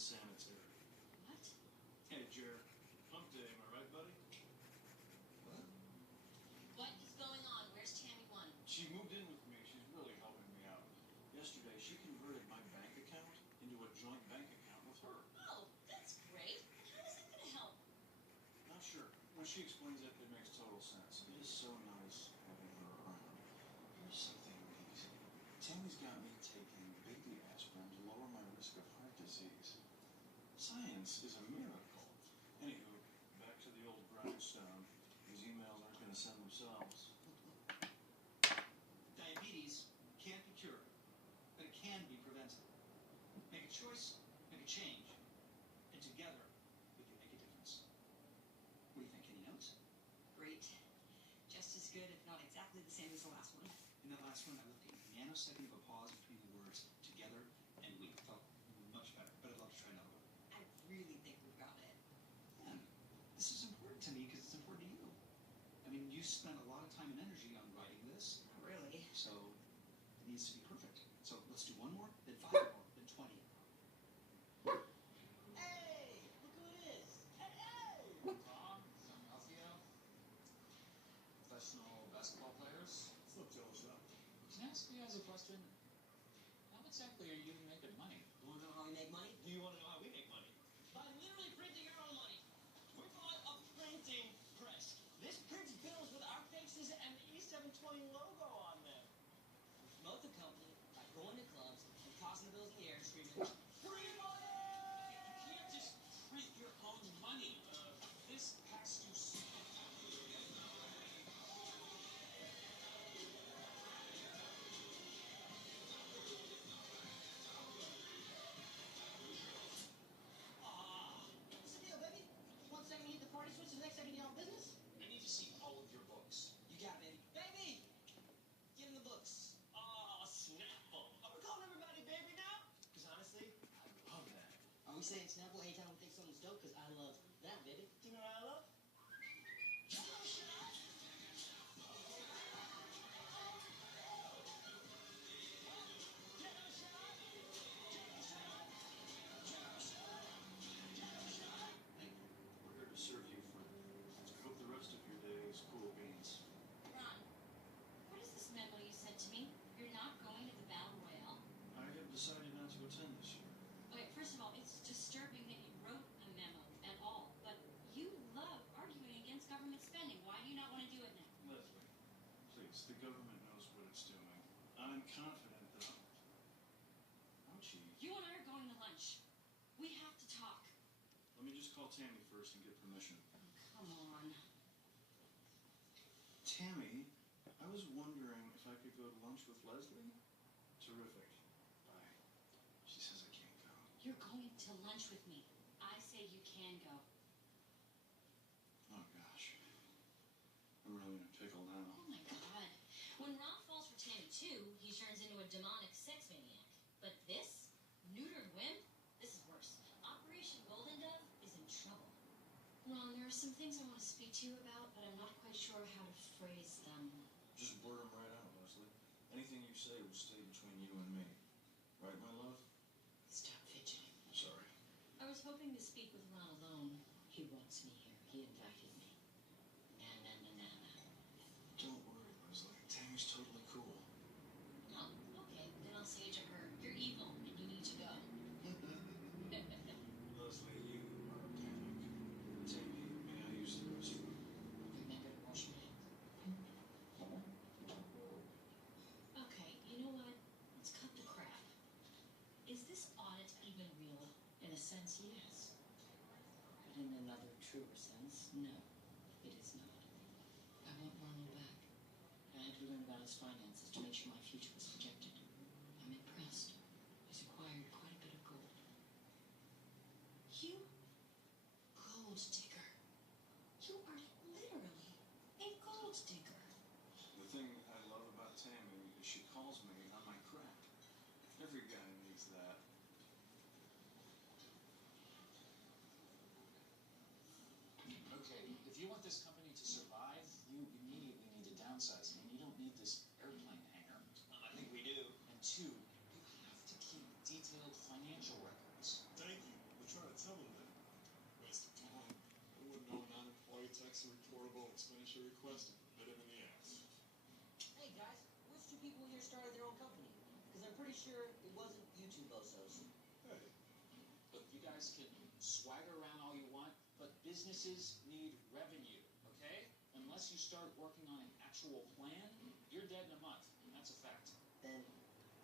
unsanitary. What? Hey, Jer. Hump day, am I right, buddy? What? What is going on? Where's Tammy 1? She moved in with me. She's really helping me out. Yesterday, she converted my bank account into a joint bank account with her. Oh, that's great. And how is that going to help? Not sure. When she explains it, it makes total sense. It is so nice having her around. Here's something amazing. Tammy's got me taking baby aspirin to lower my risk of heart disease. Science is a miracle. Anywho, back to the old grindstone. These emails aren't going to send themselves. Diabetes can't be cured, but it can be prevented. Make a choice, make a change, and together we can make a difference. What do you think? Any notes? Great. Just as good, if not exactly the same as the last one. In that last one, I left a nanosecond of a pause between the words together and we. Felt much better, but I'd love to try another one. I really think we've got it. Man, this is important to me because it's important to you. I mean, you spent a lot of time and energy on writing this, Not really. so it needs to be perfect. So let's do one more, then 5 more, then 20. Hey, look who it is. Hey! Tom, San Alfio, professional basketball players. What's up, Joe? Can I ask you guys a question? How exactly are you making money? You want to know how we make money? Do you want to know how we make money? By literally printing our own money. We bought a printing press. This prints bills with our faces and the E720 logo on them. We promote the company by going to clubs and tossing the bills in the air and screaming, free money! You can't just print your own money. This has to What's the deal, baby? One second you hit the party switch, the next second you're on business? I need to see all of your books. You got it, baby. Baby! Give him the books. Oh, Snapple. Are we calling everybody baby now? Because honestly, I love that. Are we saying Snapple anytime we think something's dope? Because I love that, baby. Do you know what I love? Jello shot! Jello shot! Jello shot! Jello shot! Jello shot! Thank you. We're here to serve you fruit. I hope the rest of your day is cool beans. Ron, what is this memo you sent to me? You're not going to the Battle Royale? I have decided not to attend this year. Okay, first of all, it's disturbing that you wrote a memo at all, but you love arguing against government spending. Why do you not want to do it now? Leslie, please, the government knows what it's doing. I'm confident that Ouchie. You and I are going to lunch. We have to talk. Let me just call Tammy first and get permission. Come on. Tammy, I was wondering if I could go to lunch with Leslie? Terrific. Bye. She says I can't go. You're going to lunch with me. I say you can go. Oh, gosh. I'm really in a pickle now. Oh my God. When Ron falls for Tammy 2, he turns into a demonic sex maniac. But this? Neutered wimp? This is worse. Operation Golden Dove is in trouble. Ron, there are some things I want to speak to you about, but I'm not quite sure how to phrase them. Just blurt them right out, Leslie. Anything you say will stay between you and me. Right, my love? Stop fidgeting. I'm sorry. I was hoping to speak with Ron alone. He wants me here. He invited me. Na. Don't worry, Leslie. Tammy's totally cool. Oh, okay. Then I'll say to her, you're evil and you need to go. Leslie, you are a panic. Tammy, may I use the restroom? Remember to wash your hands. Okay, you know what? Let's cut the crap. Is this audit even real? In a sense, yes. But in another truer sense, no, it is not. I want Ronald back. I had to learn about his finances to make sure my future was protected. I'm impressed. He's acquired quite a bit of gold. You gold digger. You are literally a gold digger. The thing I love about Tammy is she calls me on my crack. Every guy needs that. Okay, if you want this company to survive, you immediately need to downsize. I mean, you don't need this airplane hangar. I think we do. And 2, you have to keep detailed financial records. Thank you. started their own company. Because I'm pretty sure it wasn't you two bozos. Hey, Look, you guys can swagger around all you want, but businesses need revenue, okay? Unless you start working on an actual plan, you're dead in a month. And that's a fact. Ben,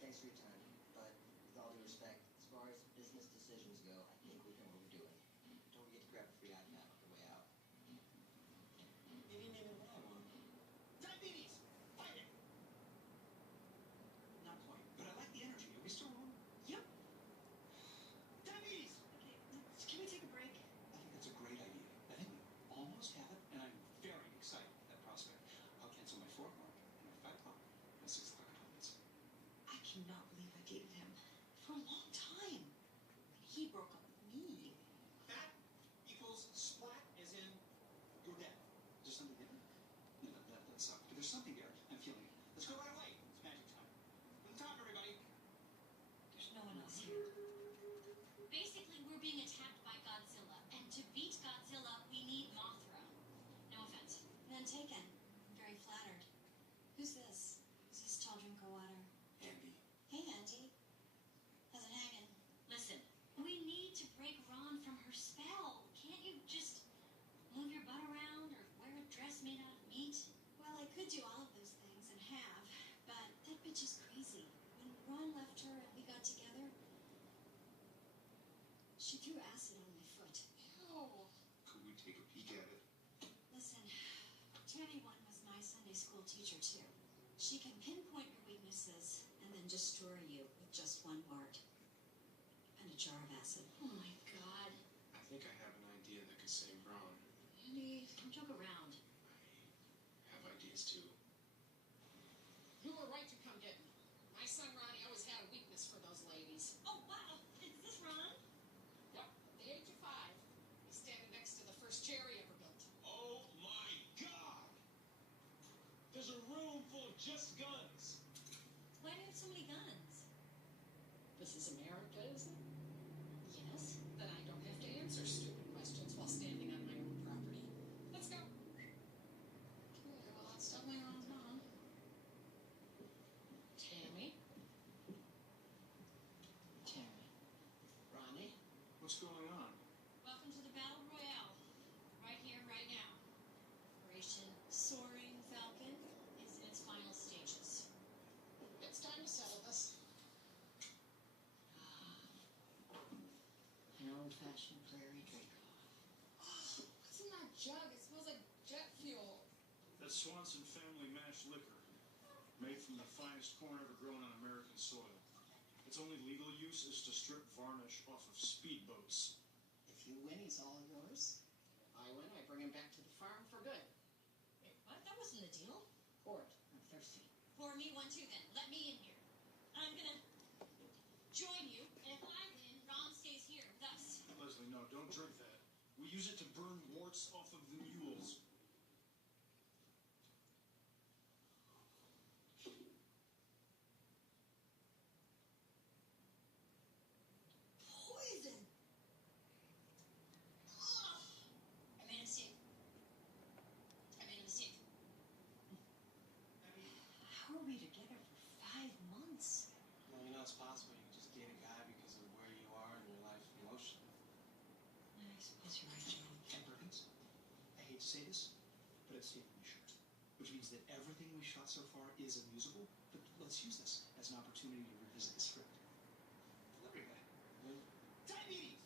thanks for your time. But with all due respect, as far as business decisions go, I think we know what we're doing. Don't forget to grab a free iPad on your way out. you didn't even buy one. Diabetes! Fight it! Not quite, but I like the energy. Are we still on? Yep. Diabetes! Okay, can we take a break? I think that's a great idea. I think we almost have it, and I'm very excited at that prospect. I'll cancel my 4 o'clock and my 5 o'clock and my 6 o'clock appointments. I cannot believe I dated him for a long time. He broke up with me. That equals splat, as in you're dead. Is there something there? No, that sucked. But there's something there. I'm feeling it. Let's go right away. It's magic time. To the top, everybody. There's no one else here. Basically, we're being attacked by Godzilla, and to beat Godzilla, we need Mothra. No offense. None taken. Very flattered. Who's this? Is this tall drink of water? Andy. Hey, Auntie. How's it hanging? Listen, we need to break Ron from her spell. Can't you just move your butt around or wear a dress made out of meat? Well, I could do all of those things and have, but that bitch is crazy. When Ron left her and we got together, she threw acid on my foot. Oh. Could we take a peek at it? Listen, Tammy One was my Sunday school teacher too. She can pinpoint your weaknesses and then destroy you with just one word. And a jar of acid. Oh my God. I think I have an idea that could save Ron. Andy, don't joke around. I have ideas too. You were right to come get me. My son Ronnie always had a weakness for those ladies. Oh, wow. Is this Ron? Yep, at the age of 5, he's standing next to the first Jerry ever built. Oh my God! There's a room full of just guns. Why do you have so many guns? This is America, isn't it? Yes. Then I don't have to answer stupid questions while standing on my own property. Let's go. Okay, well, that's definitely Ron's mom. Tammy? Jerry. Ronnie? What's going on? Welcome to the Battle Royale. Right here, right now. Operation Soaring Falcon is in its final stages. It's time to settle this. An old-fashioned prairie Draco. What's in that jug? It smells like jet fuel. That's Swanson family mash liquor, made from the finest corn ever grown on American soil. Its only legal use is to strip varnish off of speedboats. If you win, he's all yours. If I win, I bring him back to the farm for good. Wait, what? That wasn't the deal. Pour it. I'm thirsty. Pour me one too, then. Let me in here. I'm gonna join you, and if I win, Ron stays here with us. Leslie, no, don't drink that. We use it to burn warts off of the mules. Poison! Ugh. I made a mistake. How are we together for 5 months? Well, you know it's possible you can just date a guy because of where you are in your life emotionally. I suppose you're right, John. And Perkins, I hate to say this, but it's Stephen shirt. Which means that everything we shot so far is a musical, but let's use this as an opportunity to revisit the script. Delivery guy. Diabetes!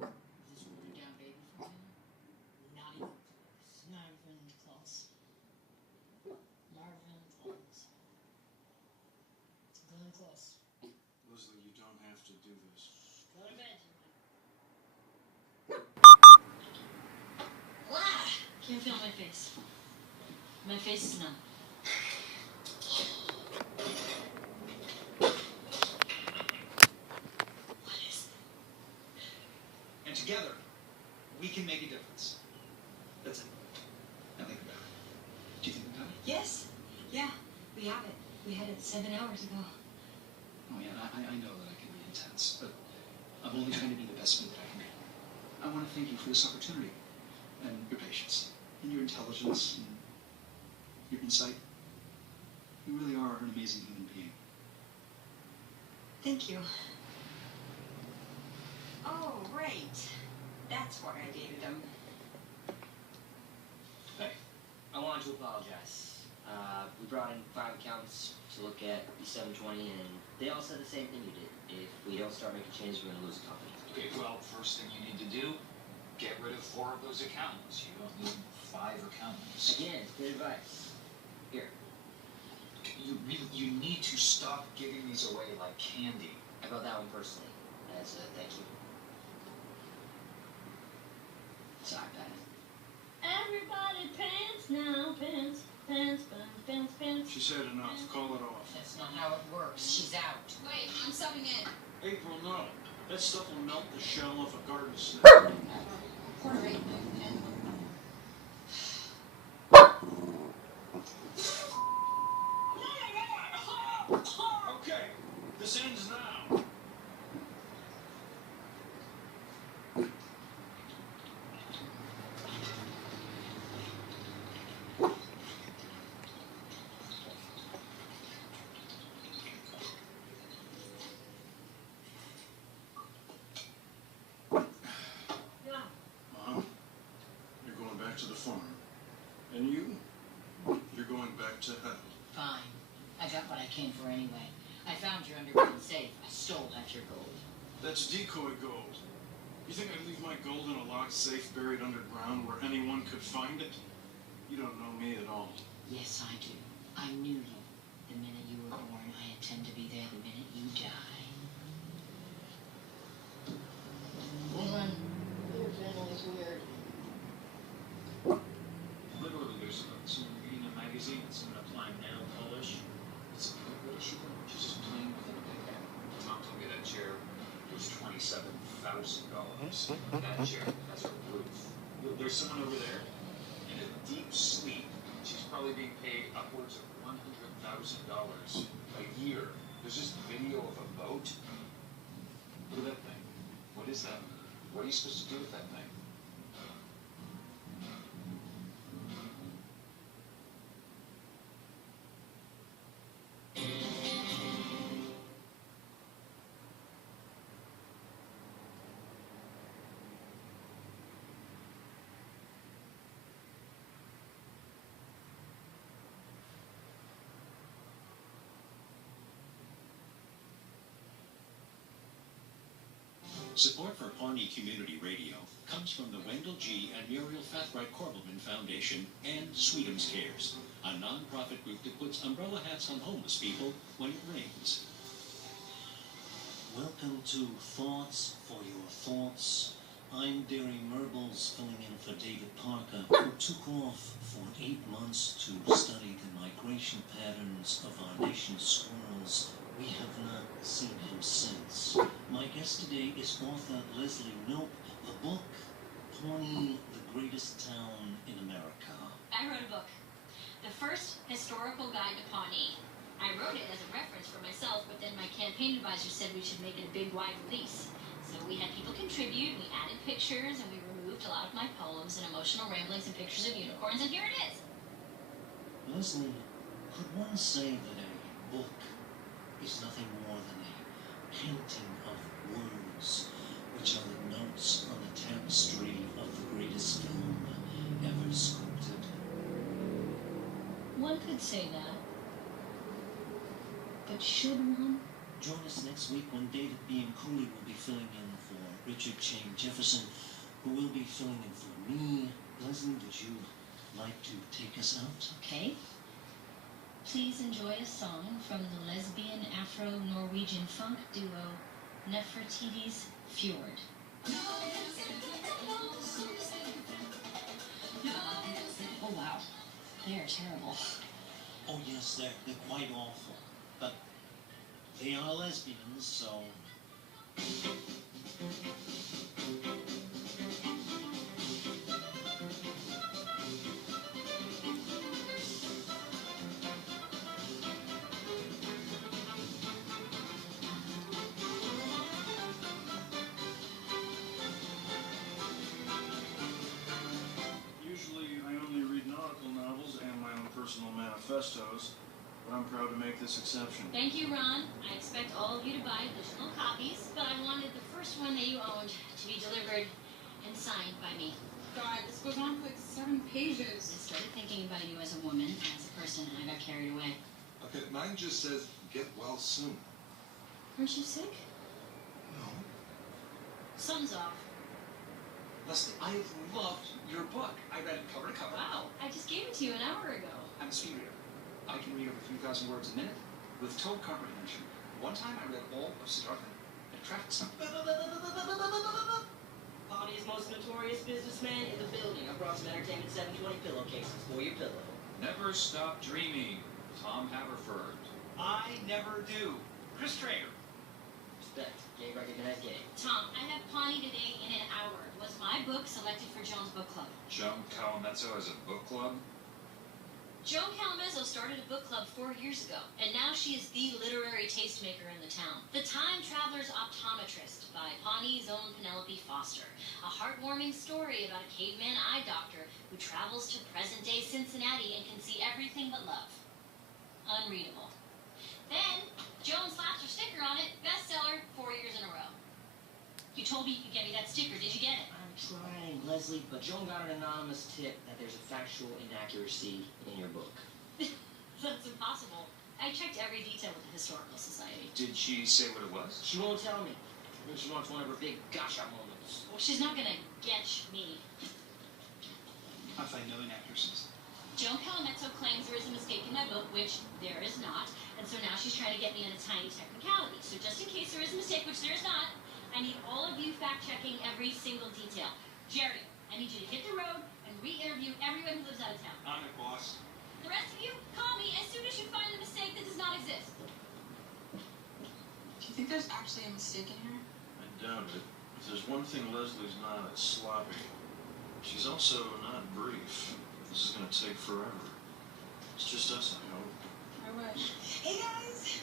Is this watered down baby formula? Not even close. Not even close. Marvin close. Glenn close. Leslie, you don't have to do this. Go to bed, Ah! Can't feel my face. My face is numb. What is it? And together, we can make a difference. That's it. Now think about it. Do you think we got it? Yes. Yeah, we have it. We had it 7 hours ago. Oh yeah, I know that I can be intense, but I'm only trying to be the best me that I can be. I want to thank you for this opportunity, and your patience, and your intelligence, and your insight. You really are an amazing human being. Thank you. Oh, right. That's why I dated him. Hey, I wanted to apologize. We brought in 5 accountants to look at the 720, and they all said the same thing you did. If we don't start making changes, we're going to lose the company. Okay, well, first thing you need to do, get rid of 4 of those accountants. You don't need 5 accountants. Again, good advice. Here, You need to stop giving these away like candy. I brought that one personally as a thank you. Sorry, Patty. Everybody pants now, pants, pants, pants, pants, pants. She said enough. Call it off. That's not how it works. She's out. Wait, I'm subbing in. April, no. That stuff will melt the shell off a garden snake. Quarter 8, and Okay, this ends now. Yeah. Mom, you're going back to the farm. And you? You're going back to hell. Fine. I got what I came for anyway. I found your underground safe. I stole half your gold. That's decoy gold. You think I'd leave my gold in a locked safe buried underground where anyone could find it? You don't know me at all. Yes, I do. I knew you. The minute you were born, I intend to be there the minute you die. Woman, your family's weird. Literally, there's someone reading a magazine and someone applying nail polish. It's a good issue. She's just playing with it. Mom told me that chair was $27,000. That chair has a roof. There's someone over there. In a deep sleep, she's probably being paid upwards of $100,000 a year. There's this video of a boat. Look at that thing. What is that? What are you supposed to do with that thing? Support for Pawnee Community Radio comes from the Wendell G. and Muriel Fathright Corbelman Foundation and Sweetums Cares, a non-profit group that puts umbrella hats on homeless people when it rains. Welcome to Thoughts for Your Thoughts. I'm Derry Merbles, filling in for David Parker, who took off for 8 months to study the migration patterns of our nation's squirrels. We have not seen him since. My guest today is author Leslie Knope. The book, Pawnee, the Greatest Town in America. I wrote a book. The first historical guide to Pawnee. I wrote it as a reference for myself, but then my campaign advisor said we should make it a big, wide release. So we had people contribute, we added pictures, and we removed a lot of my poems and emotional ramblings and pictures of unicorns, and here it is. Leslie, could one say that a book is nothing more than a painting of words, which are the notes on the tapestry of the greatest film ever sculpted? One could say that. But should one? Join us next week when David B. and Cooley will be filling in for Richard Shane Jefferson, who will be filling in for me. Leslie, would you like to take us out? Okay. Please enjoy a song from the lesbian Afro-Norwegian funk duo Nefertiti's Fjord. Oh wow, they are terrible. Oh yes, they're quite awful. But they are lesbians, so... Usually I only read nautical novels and my own personal manifestos, but I'm proud to make this exception. Thank you, Ron. I expect all of you to buy additional copies, but I wanted the first one that you owned to be delivered and signed by me. God, this goes on for like 7 I pages. started thinking about you as a woman, as a person, and I got carried away. Okay, mine just says, get well soon. Aren't you sick? No. Sun's off. Leslie, I have loved your book. I read it cover to cover. Wow, I just gave it to you an hour ago. I'm a speed reader. I can read over 3,000 words a minute with total comprehension. One time I read all of Siddhartha at a traffic stop. Bonnie's most notorious businessman in the building. I brought some Entertainment 720 pillowcases for your pillow. Never stop dreaming. Tom Haverford. I never do. Chris Traeger. Respect. Gay recognized gay. Tom, I have Pawnee today in an hour. Was my book selected for Joan's book club? Joan Calamezzo has a book club? Joan Calamezzo started a book club 4 years ago, and now she is the literary tastemaker in the town. The Time Traveler's Optometrist by Pawnee's own Penelope Foster. A heartwarming story about a caveman eye doctor who travels to present-day Cincinnati and can see everything but love. Unreadable. Then, Joan slaps her sticker on it, bestseller 4 years in a row. You told me you could get me that sticker. Did you get it? I'm trying, Leslie, but Joan got an anonymous tip that there's a factual inaccuracy in your book. That's impossible. I checked every detail with the Historical Society. Did she say what it was? She won't tell me. I think she wants one of her big gotcha moments. Well, she's not gonna getch me. I find no inaccuracies. Joan Calamezzo claims there is a mistake in my book, which there is not, and so now she's trying to get me on a tiny technicality. So just in case there is a mistake, which there is not, I need all of you fact-checking every single detail. Jerry, I need you to hit the road and re-interview everyone who lives out of town. On it, boss. The rest of you, call me as soon as you find the mistake that does not exist. Do you think there's actually a mistake in here? I doubt it. If there's one thing Leslie's not, it's sloppy. She's also not brief. This is gonna take forever. It's just us, I hope. I wish. Hey guys!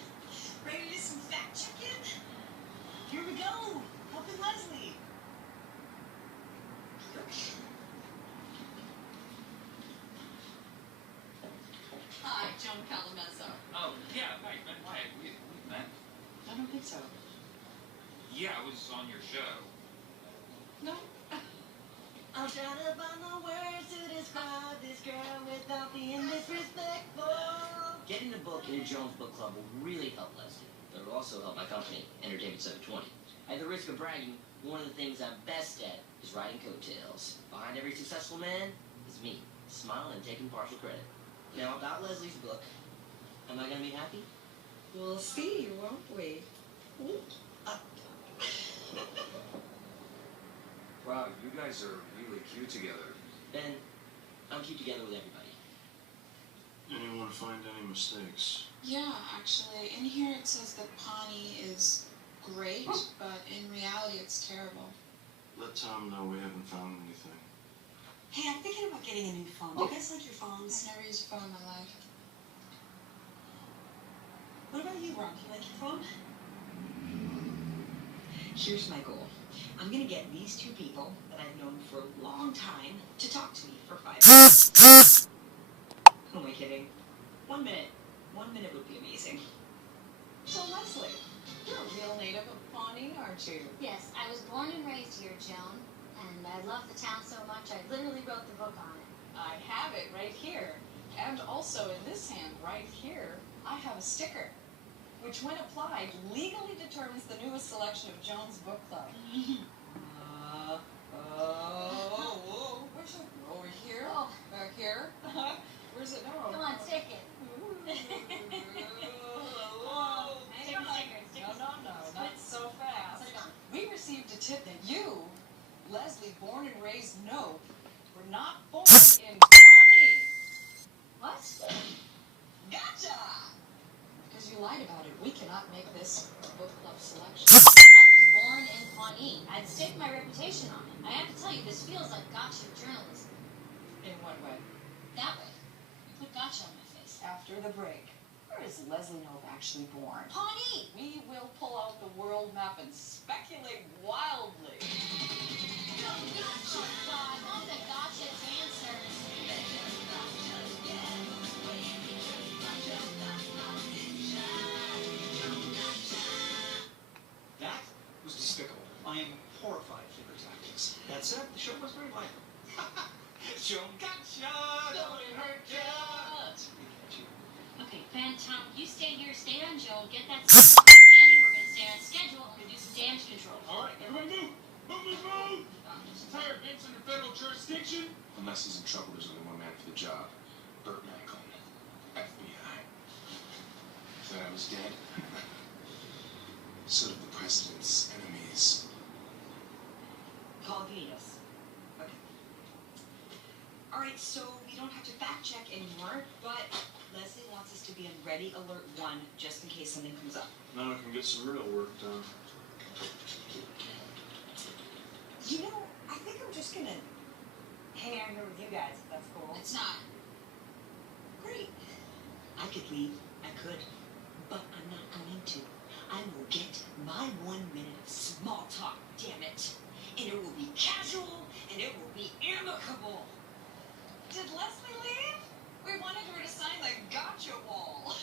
Ready to do some fact checking? Here we go! Helping Leslie! Hi, Joan Calamezzo. Oh, yeah, right, right. We met. I don't think so. Yeah, I was on your show. No. I'm trying to find the words to describe this girl without being disrespectful. Getting the book into Joan's book club will really help Leslie. But it'll also help my company, Entertainment 720. At the risk of bragging, one of the things I'm best at is writing coattails. Behind every successful man is me, smiling and taking partial credit. Now, about Leslie's book, am I going to be happy? We'll see, won't we? Wow, you guys are really cute together. Ben, I'm cute together with everybody. Anyone find any mistakes? Yeah, actually, in here it says that Pawnee is great, but in reality it's terrible. Let Tom know we haven't found anything. Hey, I'm thinking about getting a new phone. Do you guys like your phones? I've never used a phone in my life. What about you, Ron? Do you like your phone? Here's my goal. I'm gonna get these two people that I've known for a long time to talk to me for 5 minutes. Who am I kidding? 1 minute. 1 minute would be amazing. So, Leslie, you're a real native of Pawnee, aren't you? Yes, I was born and raised here, Joan, and I love the town so much I literally wrote the book on it. I have it right here. And also in this hand, right here, I have a sticker, which when applied, legally determines the newest selection of Joan's book club. Where's it? Over here? Oh. Back here? Where's it? No. Come on, stick it. Whoa. Stick the sticker, stick the No, not so fast. Put it on. We received a tip that you, Leslie, born and raised Nope, were not born in Pawnee. What? Gotcha! Because you lied about it. We cannot make this book club selection. I was born in Pawnee. I'd stake my reputation on it. I have to tell you, this feels like gotcha journalism. In what way? That way. You put gotcha on my face. After the break. Where is Leslie Knope actually born? Pawnee! We will pull out the world map and speculate wildly. Oh, God, all the gotcha dancers. Ben, Tom, you stay here, stay on Joe, get that stuff. Andy, we're gonna stay on schedule. I'm gonna do some damage control. All right, everybody move! Move, move, move! This entire event's under federal jurisdiction. Unless he's in trouble, there's only one man for the job. Burt Macklin, FBI. Thought I was dead. So did the president's enemies. Call if you need us. Okay. Alright, so we don't have to fact check anymore, but Leslie wants us to be on ready alert 1 just in case something comes up. Now I can get some real work done. You know, I think I'm just gonna hang out here with you guys, if that's cool. It's not. Great. I could leave, I could, but I'm not going to. I will get my 1 minute of small talk, damn it. And it will be casual, and it will be amicable. Did Leslie leave? We wanted her to sign the gotcha wall.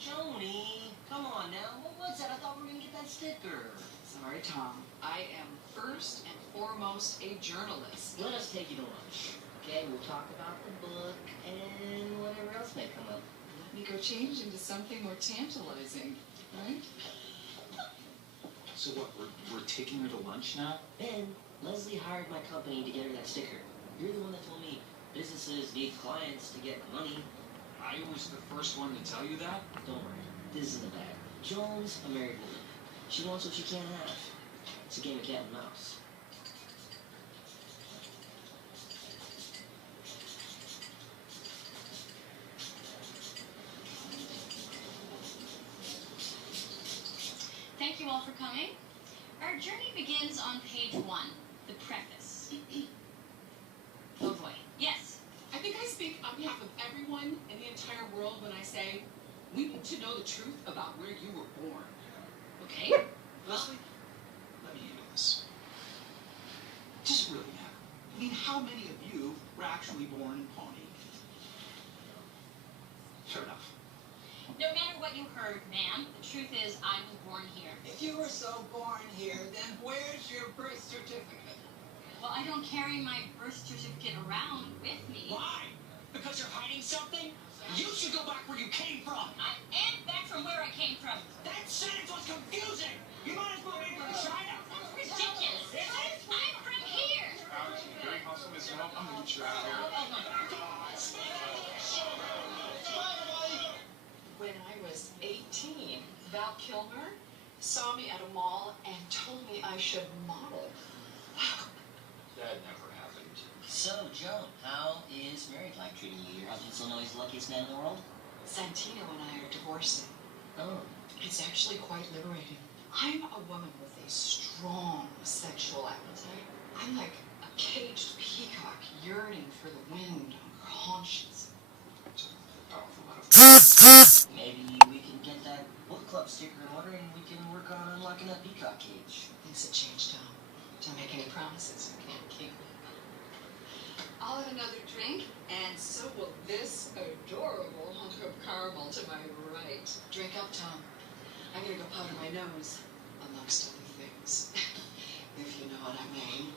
Joni, come on now. What was that? I thought we were gonna get that sticker. Sorry, Tom. I am first and foremost a journalist. Let us take you to lunch. Okay, we'll talk about the book and whatever else may come up. Let me go change into something more tantalizing, right? So what, we're taking her to lunch now? Ben, Leslie hired my company to get her that sticker. You're the one that told me businesses need clients to get money. I was the first one to tell you that? Don't worry, this is in the bag. Joan's a married woman. She wants what she can't have. It's a game of cat and mouse. Thank you all for coming. Our journey begins on page 1, the preface. Oh boy. Yes. I think I speak on behalf of everyone in the entire world when I say we need to know the truth about where you were born. Okay. Leslie, let me handle this. Does it really matter? I mean, how many of you were actually born in Pawnee? Fair enough. No matter what you heard, ma'am, the truth is I was born here. If you were so born here, then where's your birth certificate? Well, I don't carry my birth certificate around with me. Why? Because you're hiding something? You should go back where you came from. I am back from where I came from. That sentence was confusing. You might as well be from China. That's ridiculous. I'm from here. Very hostile, Mr. Help. I'm gonna get you out of here. Oh my God. When I was 18, Val Kilmer saw me at a mall and told me I should model. That never happened. So, Joan, how is married life treating you? Your husband's Illinois' luckiest man in the world? Santino and I are divorcing. Oh. It's actually quite liberating. I'm a woman with a strong sexual appetite. I'm like a caged peacock yearning for the wind on her haunches. Powerful enough. Maybe we can get that book club sticker in order and we can work on unlocking that peacock cage. Things have changed, Tom. Don't make any promises you can't keep. I'll have another drink, and so will this adorable hunk of caramel to my right. Drink up, Tom. I'm gonna go powder my nose, amongst other things. If you know what I mean.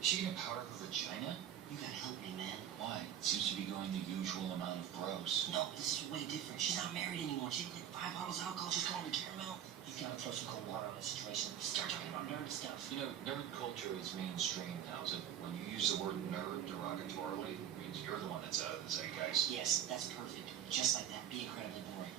Is she gonna powder her vagina? You gotta help me, man. Why? It seems to be going the usual amount of gross. No, this is way different. She's not married anymore. She had like 5 bottles of alcohol. She's calling me caramel. You gotta throw some cold water on this situation. Start talking about nerd stuff. You know, nerd culture is mainstream now. So when you use the word nerd derogatorily, it means you're the one that's out of the zeitgeist. Yes, that's perfect. Just like that. Be incredibly boring.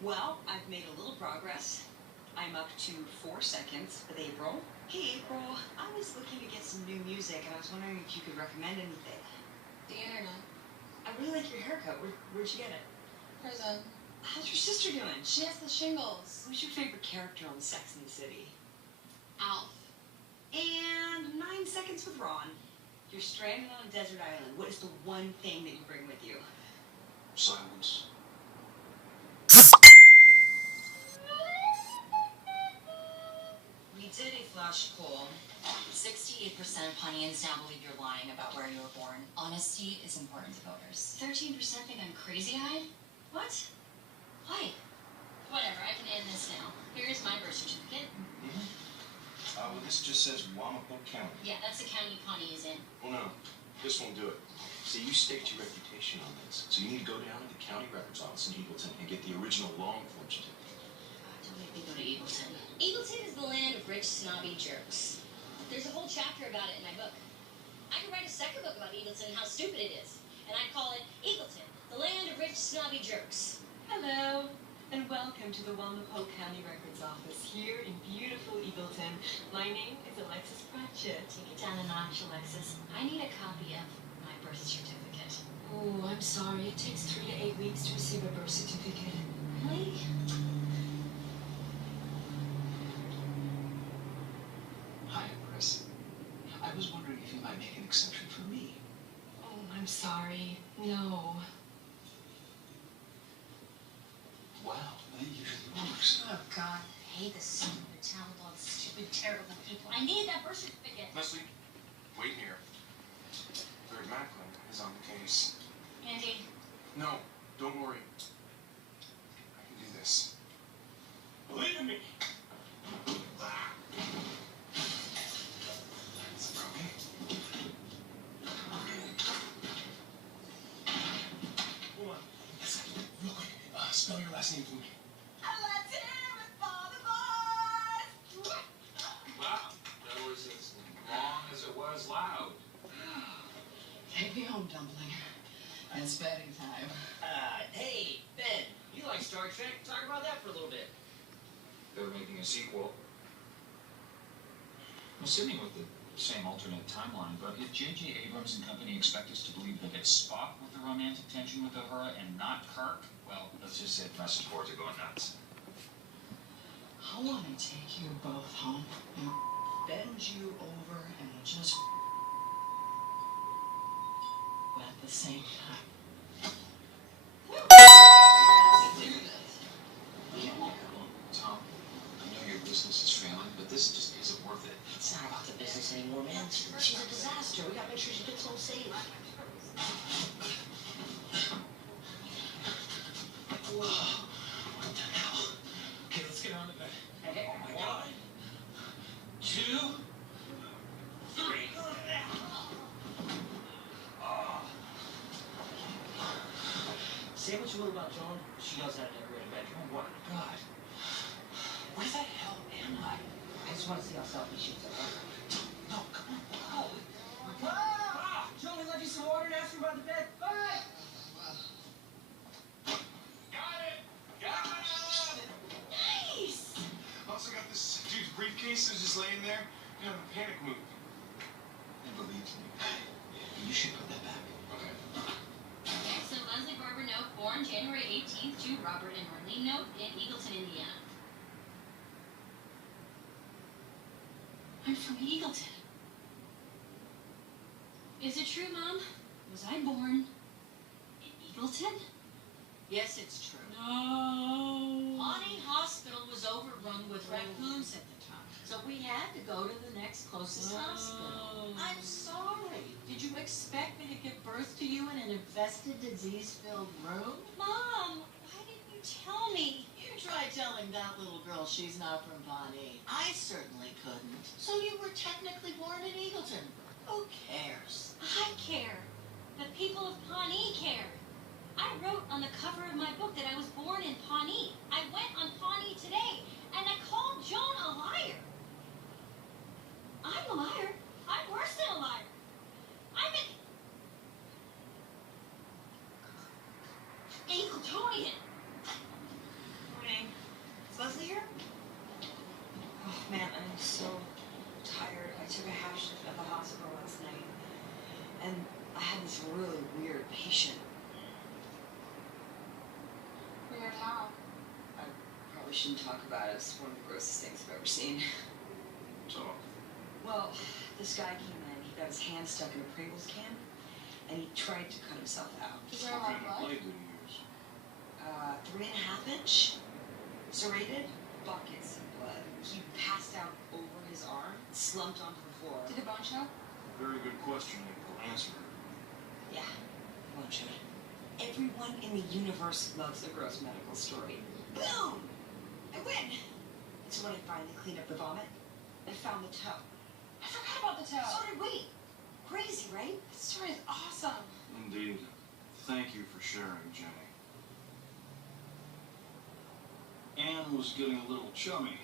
Well, I've made a little progress. I'm up to 4 seconds with April. Hey, April. I was looking to get some new music, and I was wondering if you could recommend anything. The internet. I really like your haircut. Where'd you get it? Prison. How's your sister doing? She has the shingles. Who's your favorite character on Sex and the City? Alf. And 9 seconds with Ron. You're stranded on a desert island. What is the one thing that you bring with you? Silence. We did a flash poll. 68% of Pawneans now believe you're lying about where you were born. Honesty is important to voters. 13% think I'm crazy-eyed? What? Why? Whatever, I can end this now. Here's my birth certificate. Well, this just says Wamapo County. Yeah, that's the county Pawnee is in. Well, no, this won't do it. See, you staked your reputation on this, so you need to go down to the county records office in Eagleton and get the original long form certificate. Don't make me go to Eagleton. Eagleton is the land of rich, snobby jerks. There's a whole chapter about it in my book. I could write a second book about Eagleton and how stupid it is. And I'd call it Eagleton, the land of rich, snobby jerks. Hello, and welcome to the Wamapo County Records Office here in beautiful Eagleton. My name is Alexis Pratchett. Take it down a notch, Alexis. I need a copy of my birth certificate. Oh, I'm sorry. It takes 3 to 8 weeks to receive a birth certificate. Really? Hi, Chris. I was wondering if you might make an exception for me. Oh, I'm sorry. No. Wow, that usually works. Oh, God. I hate this stupid town with all the stupid, terrible people. I need that birth certificate. Leslie, wait here. Third Macklin is on the case. Andy. No, don't worry. I can do this. Believe in me. It's broken. Hold on. Yes, real quick. Spell your last name for me. Let's hear it for the boys! Wow, that was as long as it was loud. Take me home, Dumpling. It's bedding time. Hey, Ben, you like Star Trek? Talk about that for a little bit. They're making a sequel. I'm assuming with the same alternate timeline, but if J.J. Abrams and company expect us to believe that it's Spock with the romantic tension with Uhura and not Kirk, well, let's just say the message boards are going nuts. I want to take you both home and bend you over and just at the same time. Tom, I know your business is failing, but this just isn't worth it. It's not about the business anymore, man. She's a disaster. We gotta make sure she gets home safe. Whoa. What the hell? Okay, let's get on to bed. Hey, Oh my God. 2, 3. Say what you will about Joan, she knows how to decorate a bedroom. Oh, what? God. Where the hell am I? I just want to see how selfish she is. No, come on. Wow. Ah! Joan, we left you some water and asked her about the bed. Bye! Got it! Got it! Nice! Also got this dude's briefcase that's just laying there. Kind of a panic move. He believes me. You should put that back. Okay. Okay, so Leslie Barber Note, born January 18th to Robert and Marlene Note in Eagleton, Indiana. I'm from Eagleton. Is it true, Mom? Was I born in Eagleton? Yes, it's true. No. Pawnee Hospital was overrun with raccoons at the time, so we had to go to the next closest hospital. I'm sorry. Did you expect me to give birth to you in an infested, disease-filled room? Mom, why didn't you tell me? You try telling that little girl she's not from Pawnee. I certainly couldn't. So you were technically born in Eagleton. Who cares? I care. The people of Pawnee care. I wrote on the cover of my book that I was born in Pawnee. I went on Pawnee today, and I called Joan a liar. I'm a liar. I'm worse than a liar. I'm an Eagletonian. Morning. Is Leslie here? Oh man, I'm so tired. I took a half shift at the hospital last night, and I had this really weird patient. Weird how? I probably shouldn't talk about it. It's one of the grossest things I've ever seen. So, Well, this guy came in. He got his hand stuck in a Pringles can, and he tried to cut himself out. Is there a lot of blood? blade did he use? 3.5 inch, serrated, buckets of blood. He passed out over his arm, slumped onto the floor. Did the bone show? Very good question, April. Answer. Yeah, won't you? Everyone in the universe loves a gross medical story. Boom! I win! So when I finally cleaned up the vomit, They found the toe. I forgot about the toe. So did we. Crazy, right? This story is awesome. Indeed. Thank you for sharing, Jenny. Anne was getting a little chummy.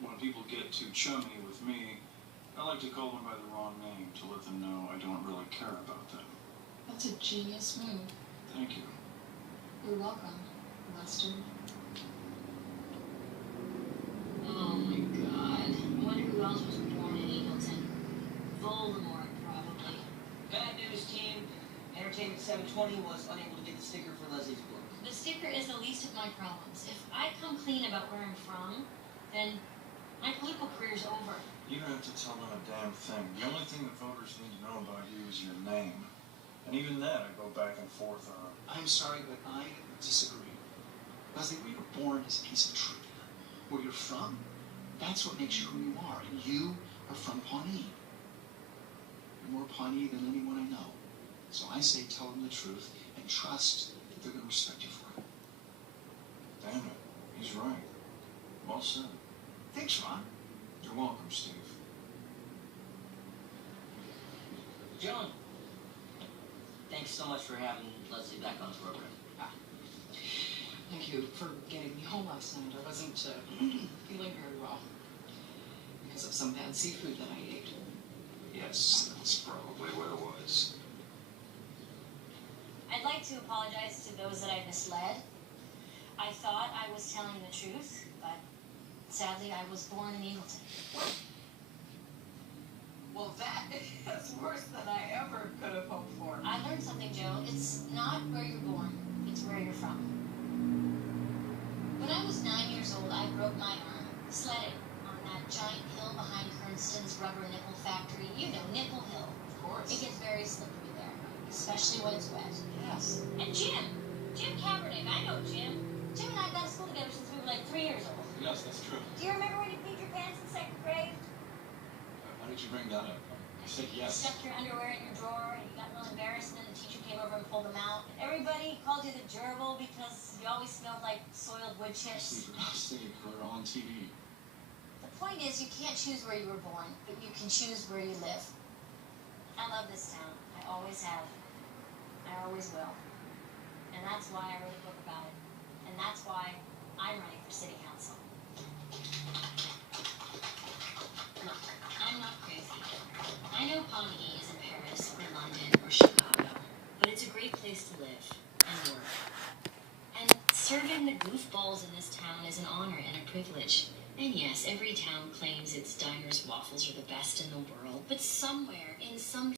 When people get too chummy with me, I like to call them by the wrong name to let them know I don't really care about them. That's a genius move. Thank you. You're welcome, Lester. Oh my god. I wonder who else was born in Eagleton. Voldemort, probably. Bad news, team. Entertainment 720 was unable to get the sticker for Leslie's book. The sticker is the least of my problems. If I come clean about where I'm from, then my political career's over. You don't have to tell them a damn thing. The only thing that voters need to know about you is your name. And even that I go back and forth on. I'm sorry, but I disagree. Leslie, we were born as a piece of trivia. Where you're from, that's what makes you who you are. And you are from Pawnee. You're more Pawnee than anyone I know. So I say tell them the truth and trust that they're going to respect you for it. Damn it. He's right. Well said. Thanks, Ron. You're welcome, Steve. John, thanks so much for having Leslie back on the program. Thank you for getting me home last night. I wasn't feeling very well because of some bad seafood that I ate. Yes, that's probably what it was. I'd like to apologize to those that I misled. I thought I was telling the truth, but sadly I was born in Eagleton. Well, that is worse than I ever could have hoped for. I learned something, Joe. It's not where you're born, it's where you're from. When I was 9 years old, I broke my arm sledding on that giant hill behind Kernston's rubber nipple factory. You know, Nipple Hill. Of course. It gets very slippery there, especially when it's wet. Yes. And Jim Kaepernick, I know Jim. Jim and I got to school together since we were like 3 years old. Yes, that's true. Do you remember when you peed your pants in second grade? Why did you bring that up? I said You yes. stuck your underwear in your drawer and you got real embarrassed and then the teacher came over and pulled them out. Everybody called you the gerbil because you always smelled like soiled wood chips. Steve, for God's sake, we're on TV. The point is you can't choose where you were born, but you can choose where you live. I love this town. I always have. I always will. And that's why I wrote a book about it. And that's why I'm running for city council. Look, I'm not crazy. I know Pawnee isn't Paris or London or Chicago, but it's a great place to live and work. And serving the goofballs in this town is an honor and a privilege. And yes, every town claims its diners' waffles are the best in the world, but somewhere in some